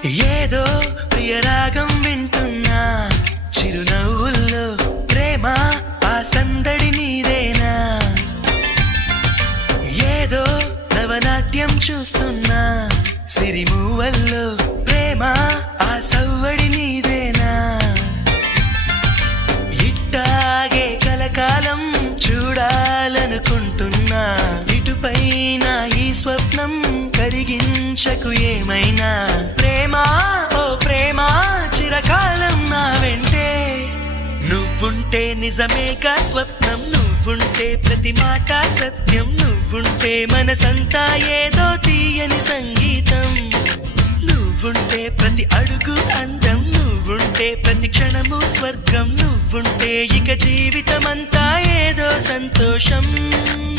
ఏదో ప్రియరాగం వింటున్నా చిరునవ్వుల్లో ప్రేమ ఆ సందడి నీదేనా ఏదో నవనాట్యం చూస్తున్నా సిరిమూవల్లో ప్రేమ ఆ సవ్వడి నీదేనా ఇట్టాగే కలకాలం చూడాలనుకుంటున్నా ఇటుపైన ఈ స్వప్నం కరిగించకు ఏమైనా ప్రేమ ఓ ప్రేమ చిరకాలం నా వెంటే నువ్వుంటే నిజమేగా స్వప్నం నువ్వుంటే ప్రతి మాట సత్యం నువ్వుంటే మనసంతా ఏదో తీయని సంగీతం నువ్వుంటే ప్రతి అడుగు అందం నువ్వుంటే ప్రతి క్షణము స్వర్గం నువ్వుంటే ఇక జీవితమంతా ఏదో సంతోషం